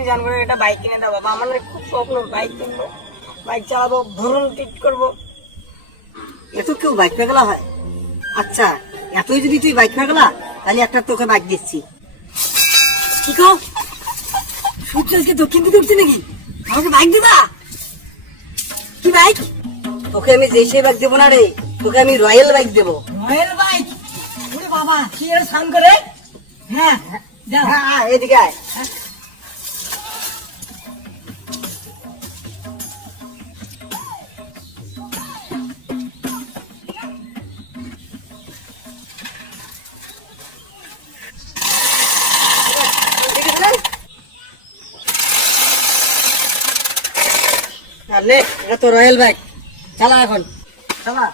তুমি জান করে একটা বাইক কিনে দাও বাবা, আমার না খুব স্বপ্ন বাইক কিনবো, বাইক চালাবো, ভ্রমণ টিট করবো। এত কেউ বাইক পেগলা হয়? আচ্ছা, এতই যদি তুই বাইক পেগলা, তাহলে একটা তোকে বাইক দিচ্ছি। কি কও? সূর্য আজকে দক্ষিণ দিকে উঠছে নাকি? আমাকে বাইক দিবা? কি বাইক? তোকে আমি যে সেই বাইক দেবো না রে, তোকে আমি রয়্যাল বাইক দেবো। Royal bike? ওরে বাবা, কি এর সাউন্ড করে? হ্যাঁ যাও। হ্যাঁ, এদিকে আয়। এটা তো রয়্যাল বাইক, চালা এখন, চালা।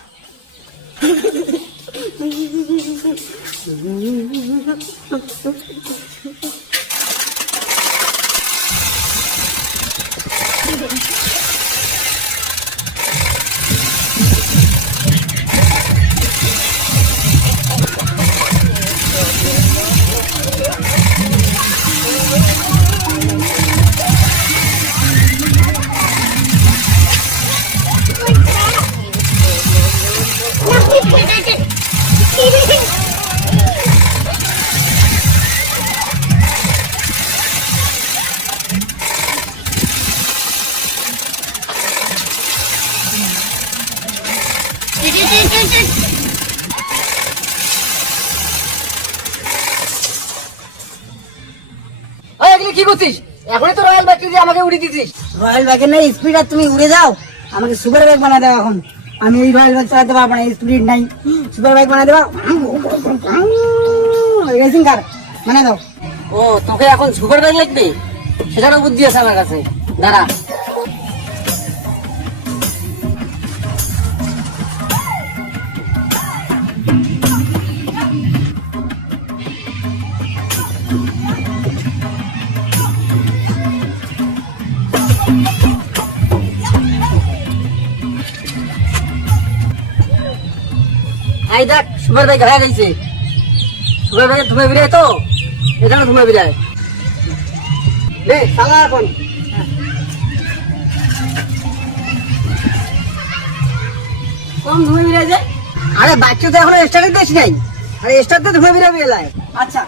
কি করছিস? এখনই তো রয়্যাল বাইক দিয়ে আমাকে উড়িয়ে দিছিস। রয়্যাল বাইকের নাই স্পিড, আর তুমি উড়ে যাও। আমাকে সুপার বাইক বানায় দাও এখন। আমি এই রয়্যাল বাইক চালাতে পারবো না, স্পিড নাই। সুপার বাইক বানায় দেবা, রেসিং কার বানায় দাও। ও, তোকে এখন সুপার বাইক লাগবে? সেটারও বুদ্ধি আছে আমার কাছে, দাঁড়া। এই দেখ, সুপার বাইক হয়ে গেছে। সুপার বাইকে ধুমে বেরিয়ে তো, এখানে ধুমে বেরিয়ে রে, চালা এখন। কম ধুমে বেরিয়ে যায়। আরে বাইকটা তো এখনো স্টার্ট দিস নাই, আরে স্টার্ট তো ধুমে বেরিয়ে যায়। আচ্ছা,